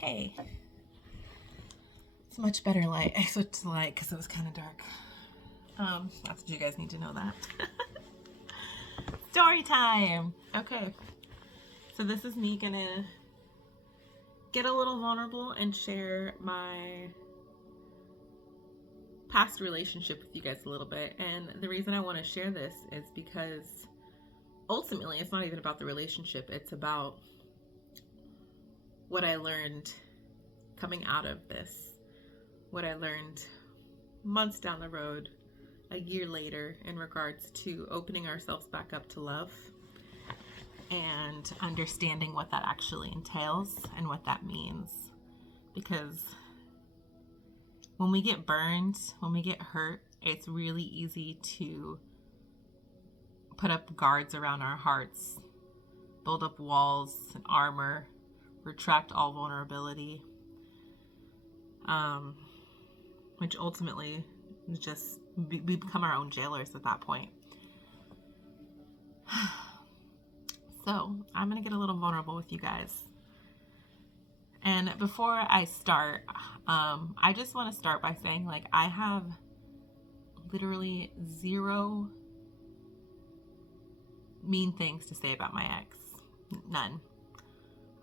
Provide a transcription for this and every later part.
Hey, it's a much better light. I switched to the light because it was kind of dark. Not that you guys need to know that. Story time. Okay, so this is me gonna get a little vulnerable and share my past relationship with you guys a little bit. And the reason I want to share this is because ultimately it's not even about the relationship, it's about what I learned coming out of this, what I learned months down the road, a year later, in regards to opening ourselves back up to love and understanding what that actually entails and what that means. Because when we get burned, when we get hurt, it's really easy to put up guards around our hearts, build up walls and armor, retract all vulnerability, which ultimately just we become our own jailers at that point. So I'm gonna get a little vulnerable with you guys. And before I start, I just want to start by saying, like, I have literally zero mean things to say about my ex. None.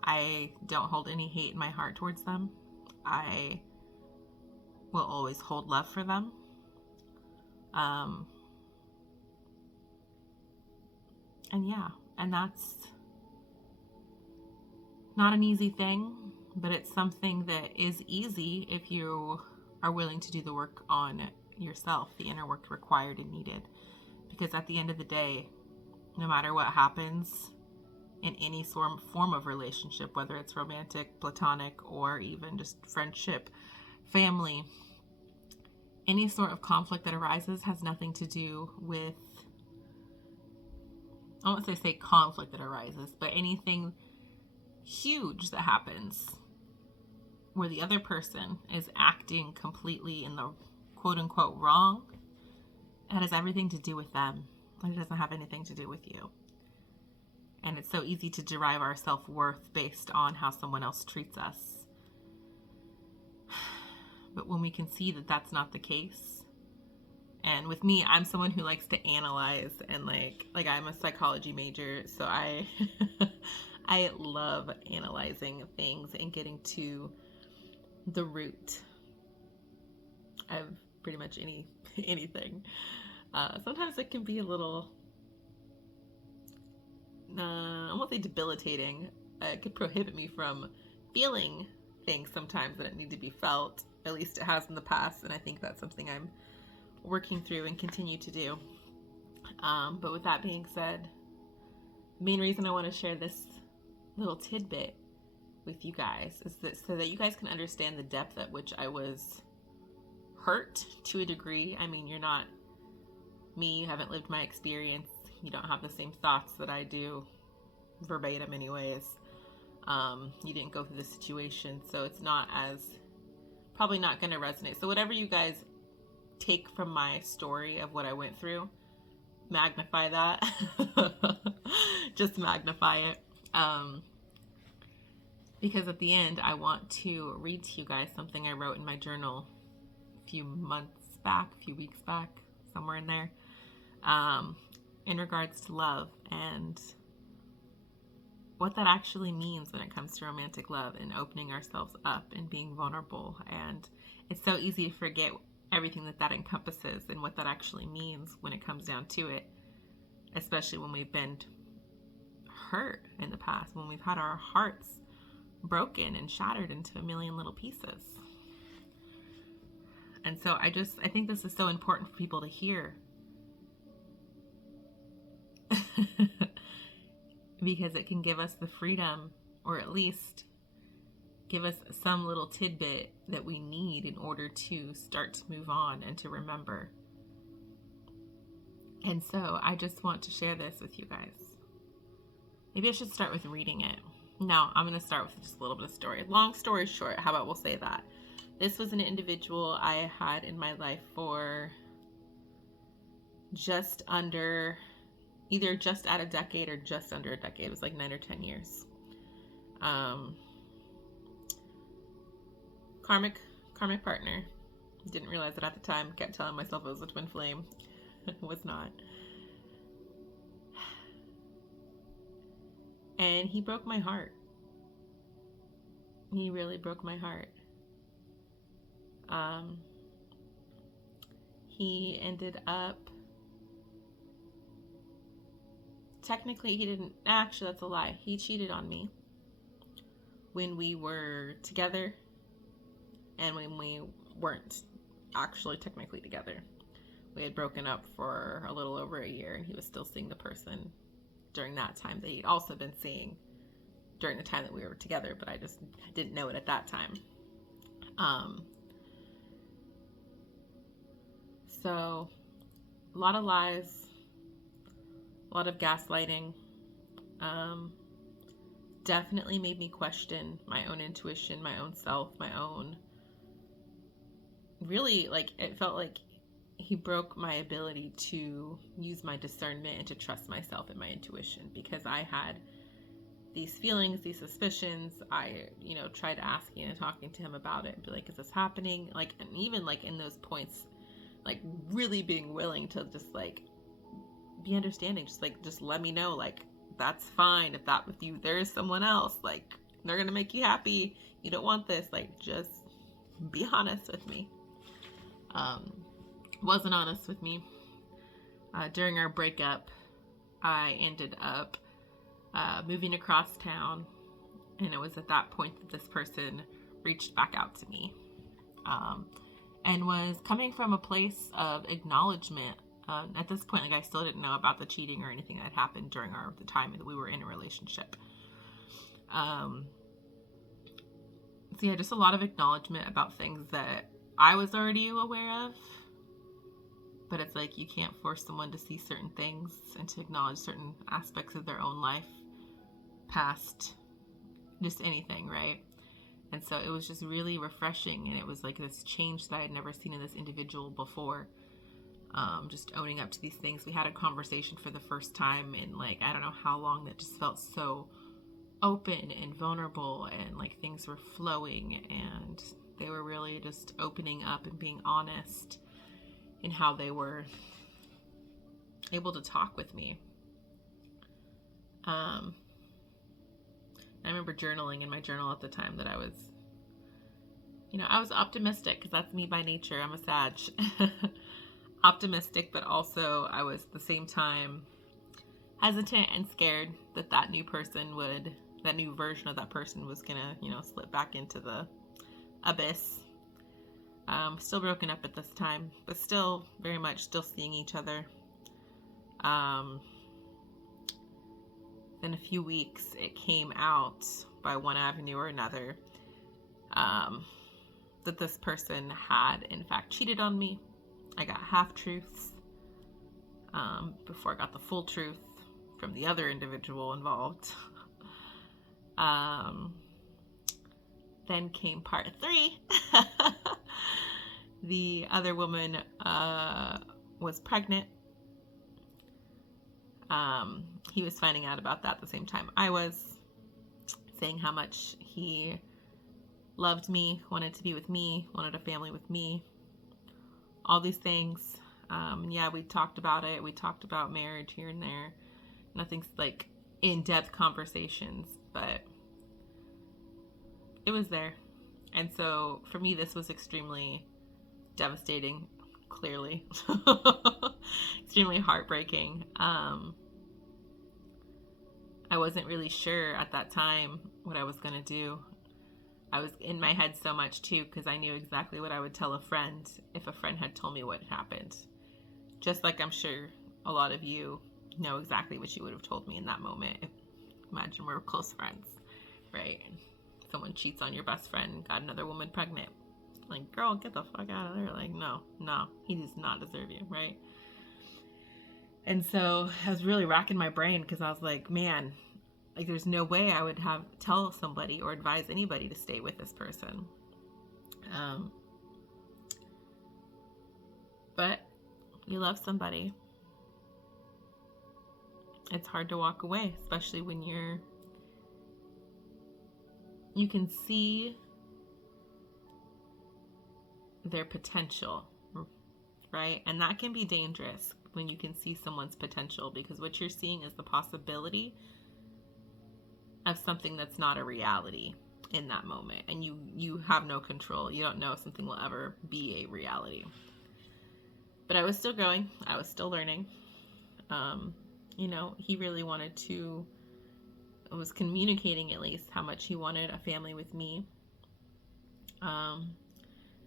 I don't hold any hate in my heart towards them. I will always hold love for them. And yeah, and that's not an easy thing, but it's something that is easy if you are willing to do the work on yourself, the inner work required and needed. Because at the end of the day, no matter what happens in any form of relationship, whether it's romantic, platonic, or even just friendship, family, any sort of conflict that arises has nothing to do with, I won't say conflict that arises, but anything huge that happens where the other person is acting completely in the quote unquote wrong, it has everything to do with them. It doesn't have anything to do with you. And it's so easy to derive our self-worth based on how someone else treats us. But when we can see that that's not the case, and with me, I'm someone who likes to analyze, and like I'm a psychology major, so I I love analyzing things and getting to the root of pretty much anything. Sometimes it can be a little, I won't say debilitating. It could prohibit me from feeling things sometimes that need to be felt. At least it has in the past, and I think that's something I'm working through and continue to do. But with that being said, the main reason I want to share this little tidbit with you guys is that so that you guys can understand the depth at which I was hurt to a degree. I mean, you're not me, you haven't lived my experience, you don't have the same thoughts that I do, verbatim anyways. You didn't go through the situation, so it's not as, probably not going to resonate. So whatever you guys take from my story of what I went through, magnify that. Just magnify it. Because at the end, I want to read to you guys something I wrote in my journal a few weeks back, somewhere in there, in regards to love and what that actually means when it comes to romantic love and opening ourselves up and being vulnerable. And it's so easy to forget everything that encompasses and what that actually means when it comes down to it, especially when we've been hurt in the past, when we've had our hearts broken and shattered into a million little pieces. And so I think this is so important for people to hear. Because it can give us the freedom, or at least give us some little tidbit that we need in order to start to move on and to remember. And so I just want to share this with you guys. Maybe I should start with reading it. No, I'm going to start with just a little bit of story. Long story short, how about we'll say that. This was an individual I had in my life for just under, either just at a decade or just under a decade. It was like 9 or 10 years. karmic partner. Didn't realize it at the time. Kept telling myself it was a twin flame. It was not. And he broke my heart. He really broke my heart. He ended up, technically he didn't, actually that's a lie. He cheated on me when we were together and when we weren't actually technically together. We had broken up for a little over a year, and he was still seeing the person during that time that he'd also been seeing during the time that we were together, but I just didn't know it at that time. So a lot of lies, a lot of gaslighting, definitely made me question my own intuition, my own self, my own, really, like, it felt like he broke my ability to use my discernment and to trust myself and my intuition, because I had these feelings, these suspicions. I, tried asking and talking to him about it and be like, is this happening? Like, and even like in those points, like really being willing to just like be understanding, just let me know, like, that's fine. If that with you, there is someone else, like, they're gonna make you happy. You don't want this, like, just be honest with me. Wasn't honest with me. During our breakup, I ended up moving across town, and it was at that point that this person reached back out to me, and was coming from a place of acknowledgement. At this point, like, I still didn't know about the cheating or anything that happened during the time that we were in a relationship. So yeah, just a lot of acknowledgement about things that I was already aware of. But it's like, you can't force someone to see certain things and to acknowledge certain aspects of their own life past just anything, right? And so it was just really refreshing, and it was like this change that I had never seen in this individual before. Just owning up to these things. We had a conversation for the first time in, like, I don't know how long, that just felt so open and vulnerable, and like things were flowing, and they were really just opening up and being honest in how they were able to talk with me. I remember journaling in my journal at the time that I was, I was optimistic, because that's me by nature. I'm a Sag. Optimistic, but also I was at the same time hesitant and scared that that new version of that person was gonna, slip back into the abyss. Still broken up at this time, but still very much still seeing each other. In a few weeks, it came out by one avenue or another, that this person had in fact cheated on me. I got half-truths before I got the full truth from the other individual involved. Then came part 3. The other woman was pregnant. He was finding out about that at the same time I was, saying how much he loved me, wanted to be with me, wanted a family with me, all these things. And yeah, we talked about it. We talked about marriage here and there. Nothing's like in-depth conversations, but it was there. And so for me, this was extremely devastating, clearly. Extremely heartbreaking. I wasn't really sure at that time what I was going to do. I was in my head so much too, because I knew exactly what I would tell a friend if a friend had told me what happened. Just like I'm sure a lot of you know exactly what you would have told me in that moment. Imagine we're close friends, right? Someone cheats on your best friend, got another woman pregnant. Like, girl, get the fuck out of there. Like, no, he does not deserve you, right? And so I was really racking my brain, because I was like, man, like, there's no way I would tell somebody or advise anybody to stay with this person. But you love somebody. It's hard to walk away, especially when you can see their potential, right? And that can be dangerous when you can see someone's potential, because what you're seeing is the possibility of something that's not a reality in that moment, and you have no control. You don't know if something will ever be a reality. But I was still growing. I was still learning. He really wanted to, was communicating at least how much he wanted a family with me.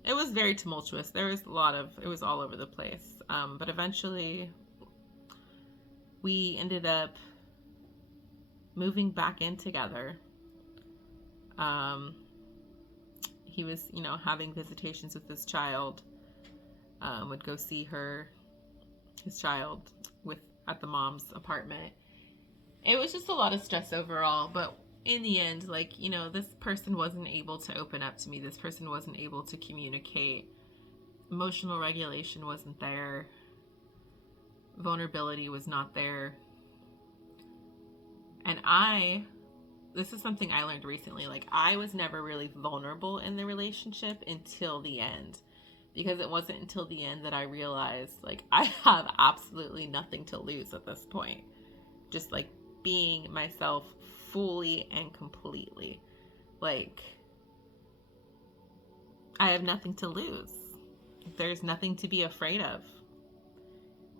It was very tumultuous. There was it was all over the place. But eventually we ended up moving back in together. He was, having visitations with his child. Would go see his child at the mom's apartment. It was just a lot of stress overall, but in the end, this person wasn't able to open up to me. This person wasn't able to communicate. Emotional regulation wasn't there. Vulnerability was not there. And this is something I learned recently. I was never really vulnerable in the relationship until the end. Because it wasn't until the end that I realized, I have absolutely nothing to lose at this point. Just, being myself fully and completely. I have nothing to lose. There's nothing to be afraid of.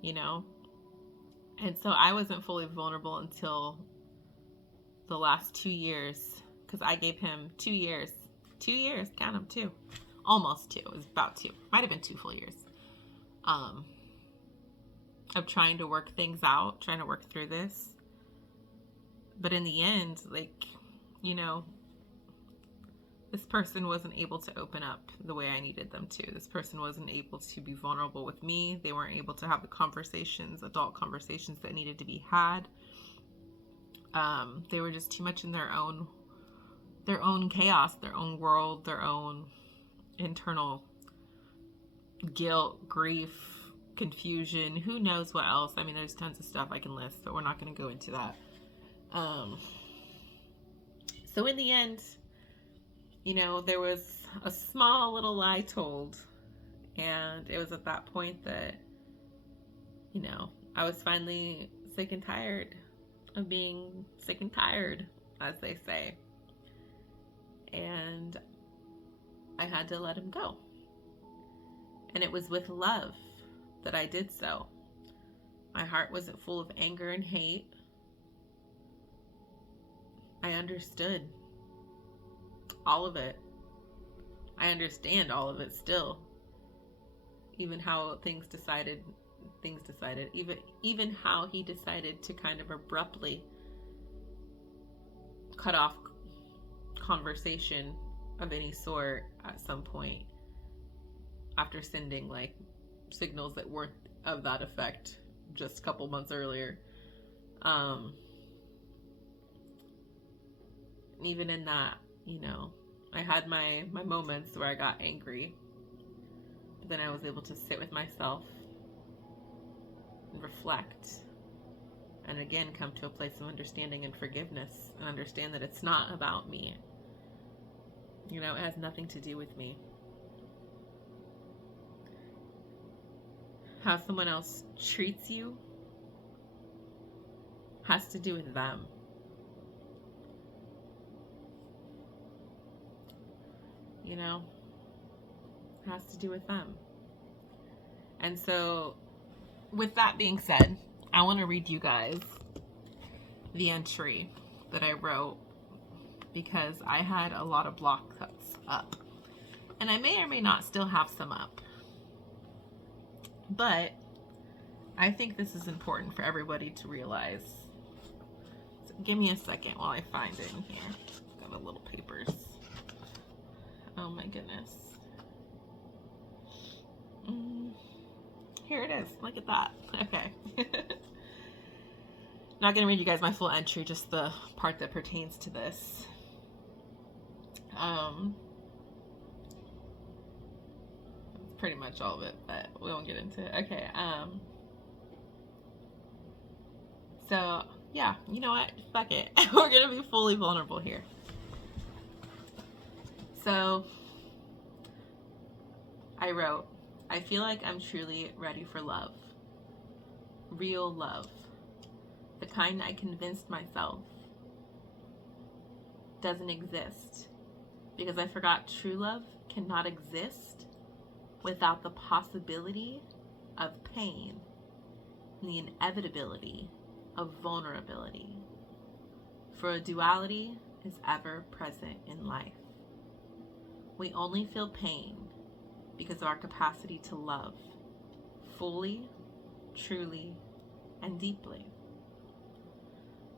And so I wasn't fully vulnerable until the last 2 years. Because I gave him 2 years. 2 years, count them, 2. Almost 2. It was about 2. Might have been 2 full years. Of trying to work things out, trying to work through this. But in the end, this person wasn't able to open up the way I needed them to. This person wasn't able to be vulnerable with me. They weren't able to have the adult conversations that needed to be had. They were just too much in their own chaos, their own world, their own internal guilt, grief, confusion, who knows what else. I mean, there's tons of stuff I can list, but we're not going to go into that. So in the end, there was a small little lie told, and it was at that point that, I was finally sick and tired of being sick and tired, as they say. And I had to let him go. And it was with love that I did so. My heart wasn't full of anger and hate. I understood all of it. I understand all of it still. Even how even how he decided to kind of abruptly cut off conversation of any sort at some point after sending signals that weren't of that effect just a couple months earlier. Even in that, I had my moments where I got angry, but then I was able to sit with myself and reflect, and again come to a place of understanding and forgiveness, and understand that it's not about me. It has nothing to do with me. How someone else treats you has to do with them. Has to do with them. And so, with that being said, I want to read you guys the entry that I wrote, because I had a lot of block cuts up. And I may or may not still have some up. But I think this is important for everybody to realize. So give me a second while I find it in here. Got a little papers. Oh my goodness. Here it is. Look at that. Okay. Not going to read you guys my full entry, just the part that pertains to this. Pretty much all of it, but we won't get into it. Okay. So, yeah, you know what? Fuck it. We're going to be fully vulnerable here. So, I wrote, I feel like I'm truly ready for love. Real love. The kind I convinced myself doesn't exist. Because I forgot true love cannot exist without the possibility of pain and the inevitability of vulnerability. For a duality is ever present in life. We only feel pain because of our capacity to love fully, truly, and deeply.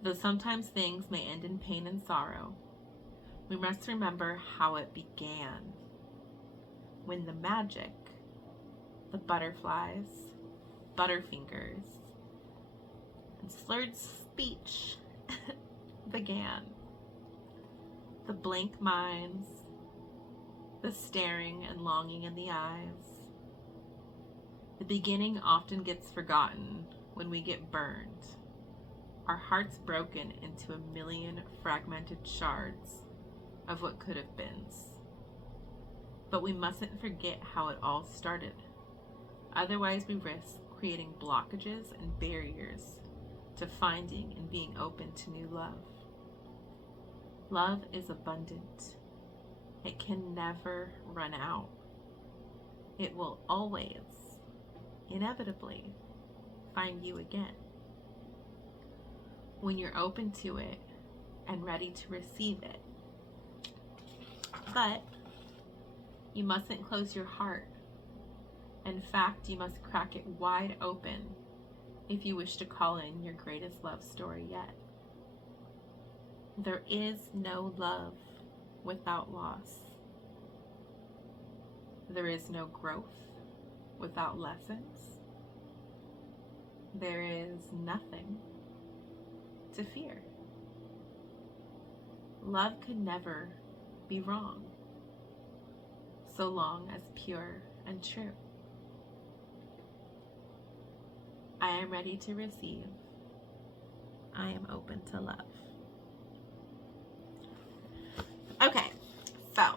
Though sometimes things may end in pain and sorrow, we must remember how it began. When the magic, the butterflies, butterfingers, and slurred speech began. The blank minds, the staring and longing in the eyes. The beginning often gets forgotten when we get burned, our hearts broken into a million fragmented shards of what could have been. But we mustn't forget how it all started. Otherwise, we risk creating blockages and barriers to finding and being open to new love. Love is abundant. It can never run out. It will always, inevitably, find you again. When you're open to it and ready to receive it. But you mustn't close your heart. In fact, you must crack it wide open if you wish to call in your greatest love story yet. There is no love without loss. There is no growth without lessons. There is nothing to fear. Love could never be wrong, so long as pure and true. I am ready to receive. I am open to love. Okay, so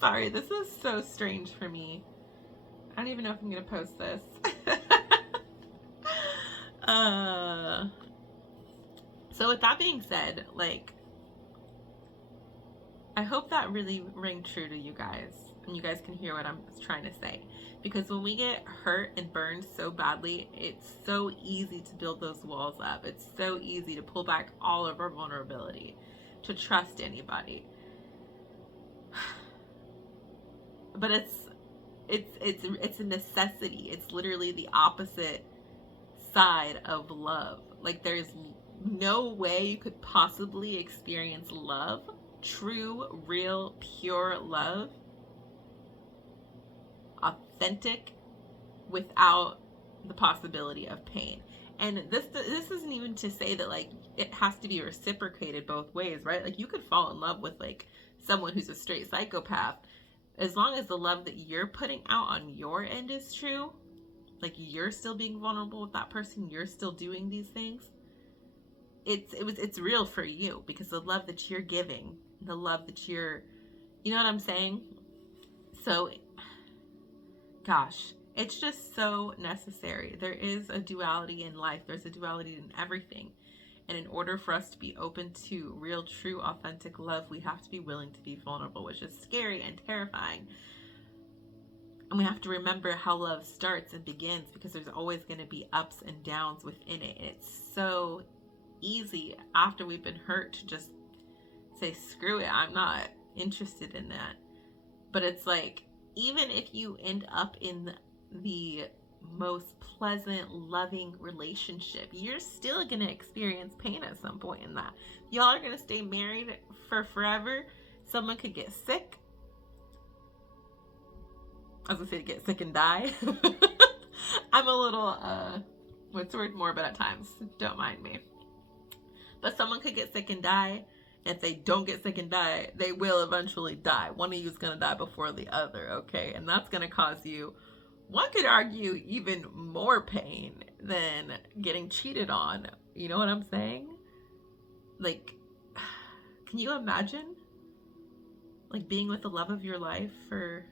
sorry, this is so strange for me. I don't even know if I'm gonna post this. So with that being said, like, I hope that really rang true to you guys and you guys can hear what I'm trying to say. Because when we get hurt and burned so badly, it's so easy to build those walls up. It's so easy to pull back all of our vulnerability, to trust anybody. But it's a necessity. It's literally the opposite side of love. Like, there's no way you could possibly experience love, true, real, pure love, authentic, without the possibility of pain. And this isn't even to say that, like, it has to be reciprocated both ways, right? Like, you could fall in love with, like, someone who's a straight psychopath. As long as the love that you're putting out on your end is true, like, you're still being vulnerable with that person, you're still doing these things, it's real for you, because the love that you're giving, the love that you're, you know what I'm saying? So, gosh, it's just so necessary. There is a duality in life. There's a duality in everything. And in order for us to be open to real, true, authentic love, we have to be willing to be vulnerable, which is scary and terrifying. And we have to remember how love starts and begins, because there's always going to be ups and downs within it. And it's so easy after we've been hurt to just say, screw it, I'm not interested in that. But it's like, even if you end up in the most pleasant, loving relationship, you're still going to experience pain at some point in that. Y'all are going to stay married for forever. Someone could get sick. I was going to say get sick and die. I'm a little, what's the word, morbid at times. Don't mind me. But someone could get sick and die. If they don't get sick and die, they will eventually die. One of you is going to die before the other, okay? And that's going to cause you, one could argue, even more pain than getting cheated on. You know what I'm saying? Like, can you imagine? Like being with the love of your life for,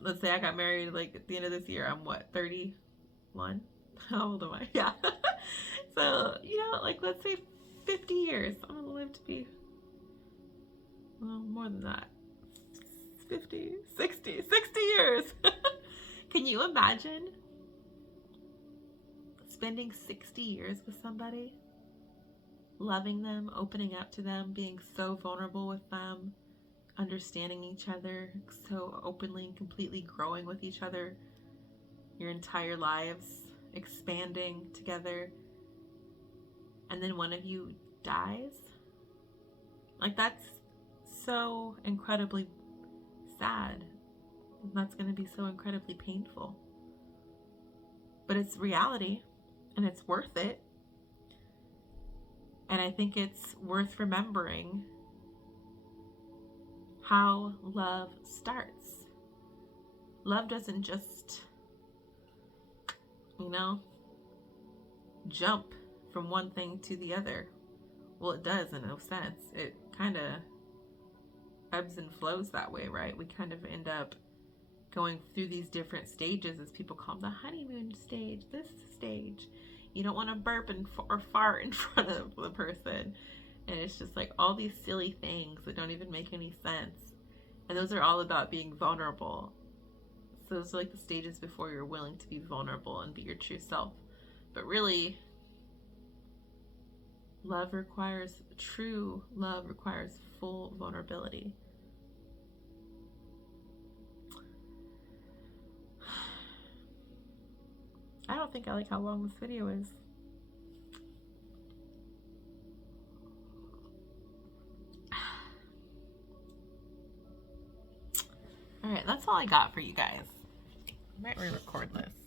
let's say I got married like at the end of this year. I'm what, 31? How old am I? Yeah. So, like let's say 50 years. I'm going to live to be, well, more than that. 50, 60 years. Can you imagine spending 60 years with somebody? Loving them, opening up to them, being so vulnerable with them, understanding each other so openly and completely, growing with each other your entire lives, expanding together, and then one of you dies? Like, that's so incredibly sad. That's going to be so incredibly painful. But it's reality, and it's worth it. And I think it's worth remembering how love starts. Love doesn't just, jump from one thing to the other. Well, it does in a sense. It kind of ebbs and flows that way, right? We kind of end up going through these different stages, as people call them, the honeymoon stage, this stage. You don't want to burp or fart in front of the person. And it's just like all these silly things that don't even make any sense. And those are all about being vulnerable. So those are like the stages before you're willing to be vulnerable and be your true self. But really, true love requires full vulnerability. I don't think I like how long this video is. Alright, that's all I got for you guys. I might re-record this.